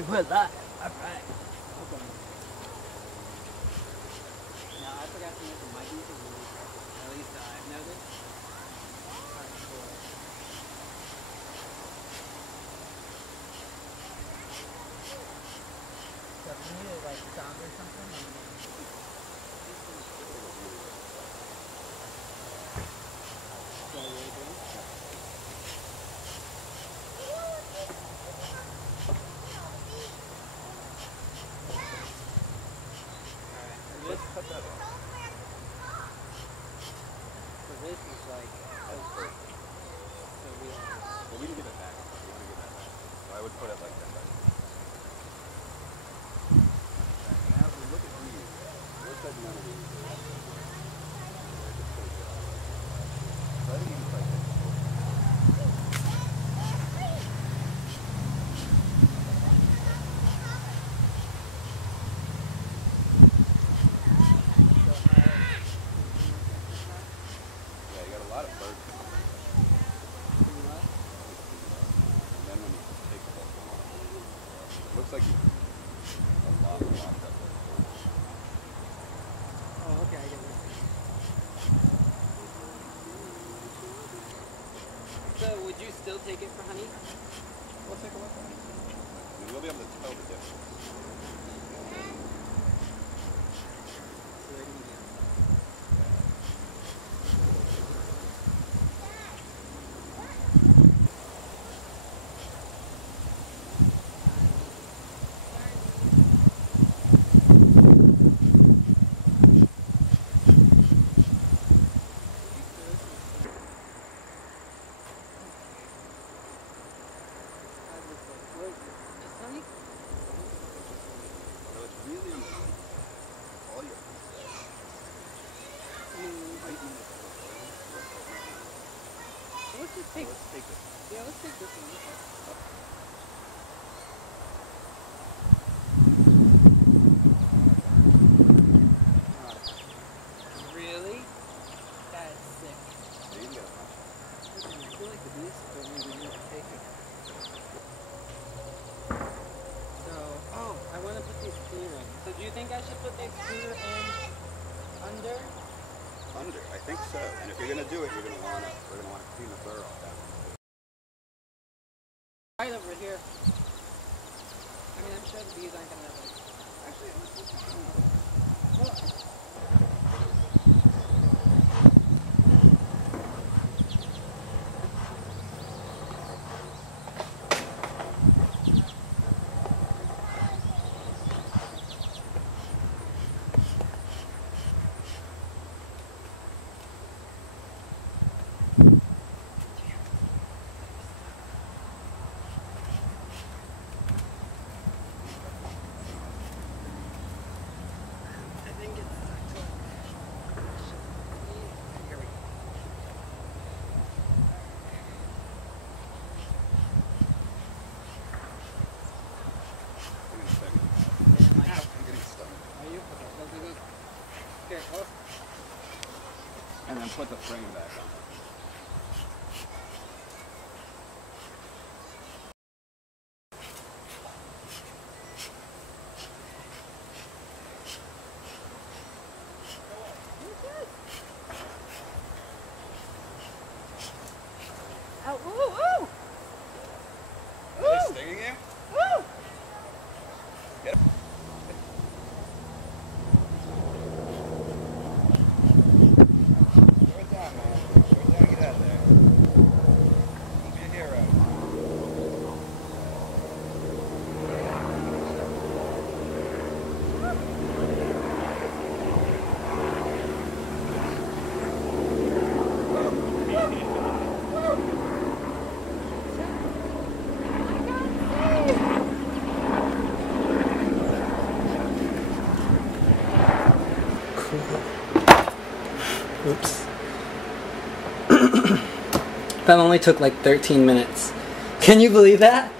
And we're live. Alright. Okay. Now I forgot to mention my beef is really fresh. At least I've noticed. Alright, cool. So if you need to like stop or something, let's cut that off. So this is like so real. Well, we can give it back. We want to give that back. So I would put it like that. Now if we look at these, it looks like none of these are so I think you can try this. Yeah, you got a lot of birds. And then when you take the whole off, it looks like you a lot of that. Oh, okay, I get it. So would you still take it for honey? We'll take a look at it. I mean, we'll be able to tell the difference. So they're gonna get So it's really all your let's just take let's take this. yeah, let's take this one. Really? That's sick. So you can get a bunch. I feel like the bees don't really need to take it. So, oh, I want to put these clear in. So do you think I should put these clear in under? Under, I think so. And if you're gonna do it, we're gonna want to clean the fur off that one. Right over here. I mean, I'm sure the bees aren't gonna like. Actually, let's put that on. I think it's stuck to it. Here we go. Give me a second. I'm getting stung. Are you? Okay, go. Here, oh. And then put the frame back on. Ow, ooh, ooh! Are they stinging you? Woo! Get it. Throw it down, man. Throw it down and get out of there. Don't be a hero. Oops. That only took like 13 minutes. Can you believe that?